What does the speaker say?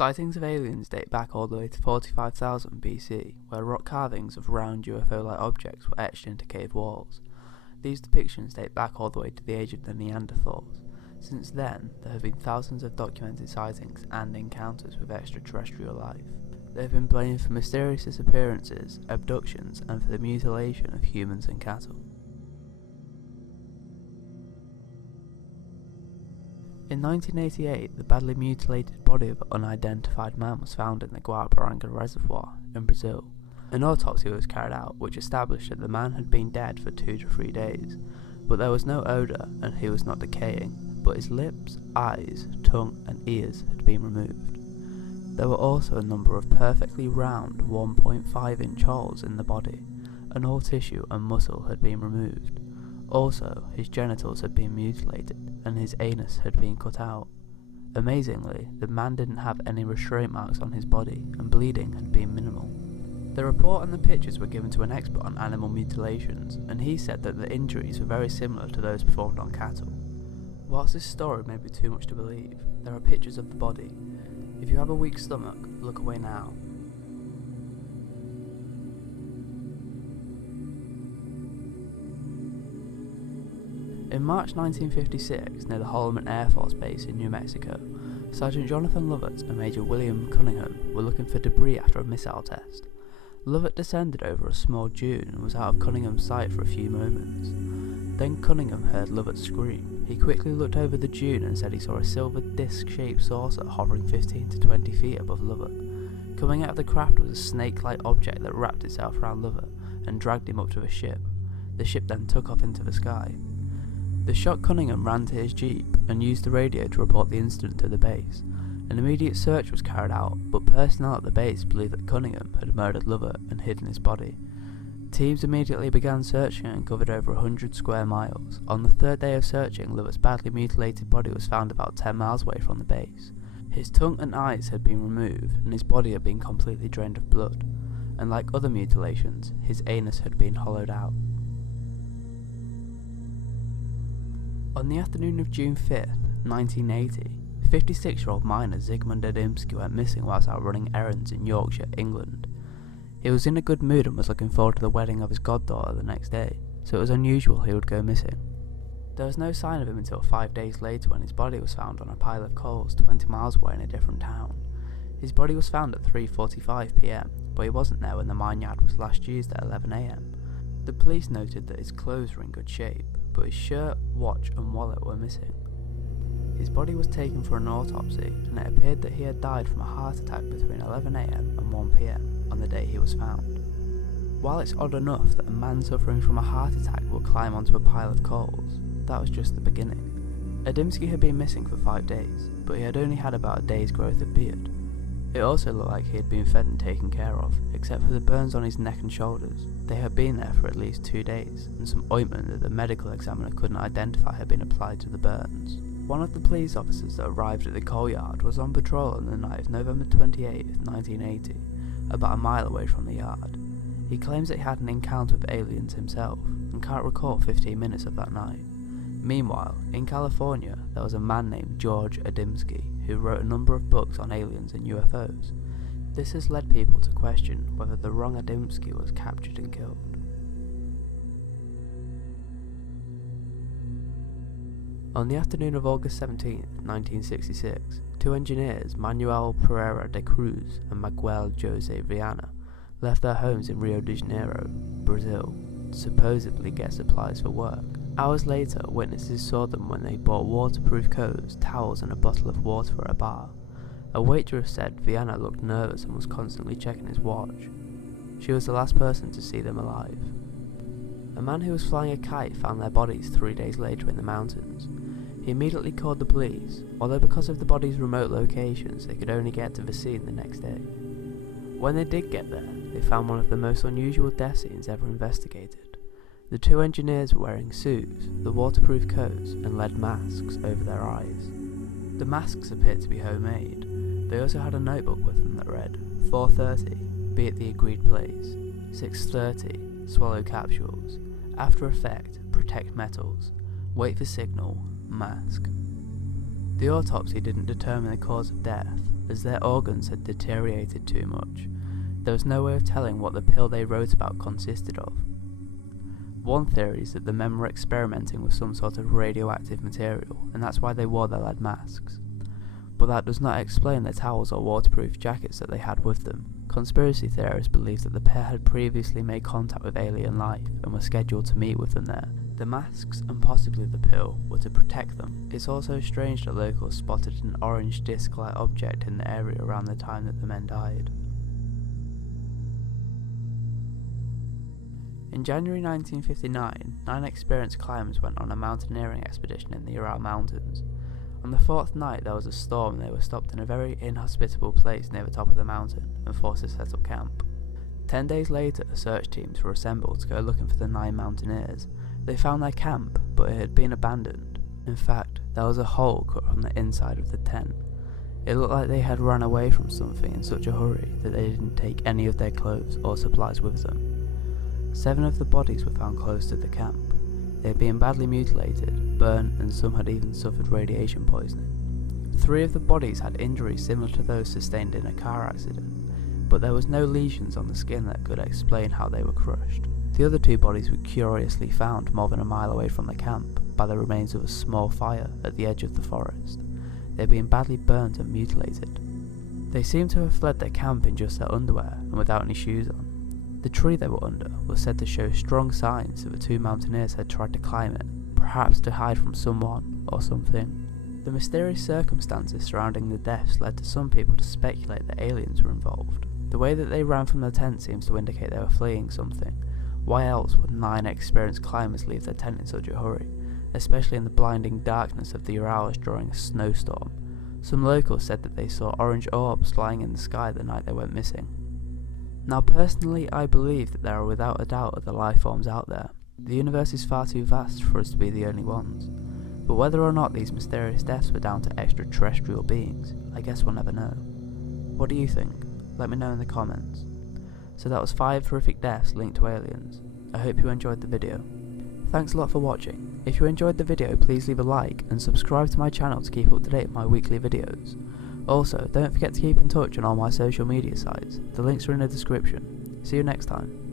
Sightings of aliens date back all the way to 45,000 BC, where rock carvings of round UFO-like objects were etched into cave walls. These depictions date back all the way to the age of the Neanderthals. Since then, there have been thousands of documented sightings and encounters with extraterrestrial life. They have been blamed for mysterious disappearances, abductions, and for the mutilation of humans and cattle. In 1988, the badly mutilated body of an unidentified man was found in the Guarapiranga reservoir in Brazil. An autopsy was carried out which established that the man had been dead for 2 to 3 days, but there was no odour and he was not decaying, but his lips, eyes, tongue and ears had been removed. There were also a number of perfectly round 1.5-inch holes in the body, and all tissue and muscle had been removed. Also, his genitals had been mutilated, and his anus had been cut out. Amazingly, the man didn't have any restraint marks on his body, and bleeding had been minimal. The report and the pictures were given to an expert on animal mutilations, and he said that the injuries were very similar to those performed on cattle. Whilst this story may be too much to believe, there are pictures of the body. If you have a weak stomach, look away now. In March 1956, near the Holloman Air Force Base in New Mexico, Sergeant Jonathan Lovette and Major William Cunningham were looking for debris after a missile test. Lovette descended over a small dune and was out of Cunningham's sight for a few moments. Then Cunningham heard Lovette scream. He quickly looked over the dune and said he saw a silver disc-shaped saucer hovering 15 to 20 feet above Lovette. Coming out of the craft was a snake-like object that wrapped itself around Lovette and dragged him up to a ship. The ship then took off into the sky. The shocked Cunningham ran to his jeep and used the radio to report the incident to the base. An immediate search was carried out, but personnel at the base believed that Cunningham had murdered Lovette and hidden his body. Teams immediately began searching and covered over 100 square miles. On the third day of searching, Lovette's badly mutilated body was found about 10 miles away from the base. His tongue and eyes had been removed, and his body had been completely drained of blood, and like other mutilations, his anus had been hollowed out. On the afternoon of June 5th, 1980, 56-year-old miner Zygmunt Adimski went missing whilst out running errands in Yorkshire, England. He was in a good mood and was looking forward to the wedding of his goddaughter the next day, so it was unusual he would go missing. There was no sign of him until 5 days later when his body was found on a pile of coals 20 miles away in a different town. His body was found at 3:45 PM, but he wasn't there when the mine yard was last used at 11 AM. The police noted that his clothes were in good shape, but his shirt, watch and wallet were missing. His body was taken for an autopsy, and it appeared that he had died from a heart attack between 11 AM and 1 PM on the day he was found. While it's odd enough that a man suffering from a heart attack will climb onto a pile of coals, that was just the beginning. Adimski had been missing for 5 days, but he had only had about a day's growth of beard. It also looked like he had been fed and taken care of, except for the burns on his neck and shoulders. They had been there for at least 2 days, and some ointment that the medical examiner couldn't identify had been applied to the burns. One of the police officers that arrived at the coal yard was on patrol on the night of November 28, 1980, about a mile away from the yard. He claims that he had an encounter with aliens himself, and can't recall 15 minutes of that night. Meanwhile, in California, there was a man named George Adimski who wrote a number of books on aliens and UFOs. This has led people to question whether the wrong Adimski was captured and killed. On the afternoon of August 17, 1966, 2 engineers, Manuel Pereira de Cruz and Miguel Jose Viana, left their homes in Rio de Janeiro, Brazil, to supposedly get supplies for work. Hours later, witnesses saw them when they bought waterproof coats, towels and a bottle of water at a bar. A waitress said Viana looked nervous and was constantly checking his watch. She was the last person to see them alive. A man who was flying a kite found their bodies 3 days later in the mountains. He immediately called the police, although because of the bodies' remote locations they could only get to the scene the next day. When they did get there, they found one of the most unusual death scenes ever investigated. The 2 engineers were wearing suits, the waterproof coats, and lead masks over their eyes. The masks appeared to be homemade. They also had a notebook with them that read, 4:30, be at the agreed place, 6:30, swallow capsules, after effect, protect metals, wait for signal, mask. The autopsy didn't determine the cause of death, as their organs had deteriorated too much. There was no way of telling what the pill they wrote about consisted of. One theory is that the men were experimenting with some sort of radioactive material, and that's why they wore their lead masks. But that does not explain the towels or waterproof jackets that they had with them. Conspiracy theorists believe that the pair had previously made contact with alien life and were scheduled to meet with them there. The masks and possibly the pill were to protect them. It's also strange that locals spotted an orange disc-like object in the area around the time that the men died. In January 1959, 9 experienced climbers went on a mountaineering expedition in the Ural Mountains. On the 4th night there was a storm and they were stopped in a very inhospitable place near the top of the mountain and forced to set up camp. 10 days later, search teams were assembled to go looking for the 9 mountaineers. They found their camp, but it had been abandoned. In fact, there was a hole cut from the inside of the tent. It looked like they had run away from something in such a hurry that they didn't take any of their clothes or supplies with them. 7 of the bodies were found close to the camp. They had been badly mutilated, burnt, and some had even suffered radiation poisoning. 3 of the bodies had injuries similar to those sustained in a car accident, but there was no lesions on the skin that could explain how they were crushed. The other 2 bodies were curiously found more than a mile away from the camp by the remains of a small fire at the edge of the forest. They had been badly burnt and mutilated. They seemed to have fled their camp in just their underwear and without any shoes on. The tree they were under was said to show strong signs that the 2 mountaineers had tried to climb it, perhaps to hide from someone or something. The mysterious circumstances surrounding the deaths led to some people to speculate that aliens were involved. The way that they ran from the tent seems to indicate they were fleeing something. Why else would 9 experienced climbers leave their tent in such a hurry, especially in the blinding darkness of the Urals during a snowstorm? Some locals said that they saw orange orbs flying in the sky the night they went missing. Now personally, I believe that there are without a doubt other life forms out there. The universe is far too vast for us to be the only ones. But whether or not these mysterious deaths were down to extraterrestrial beings, I guess we'll never know. What do you think? Let me know in the comments. So that was 5 horrific deaths linked to aliens. I hope you enjoyed the video. Thanks a lot for watching. If you enjoyed the video, please leave a like and subscribe to my channel to keep up to date with my weekly videos. Also, don't forget to keep in touch on all my social media sites. The links are in the description. See you next time.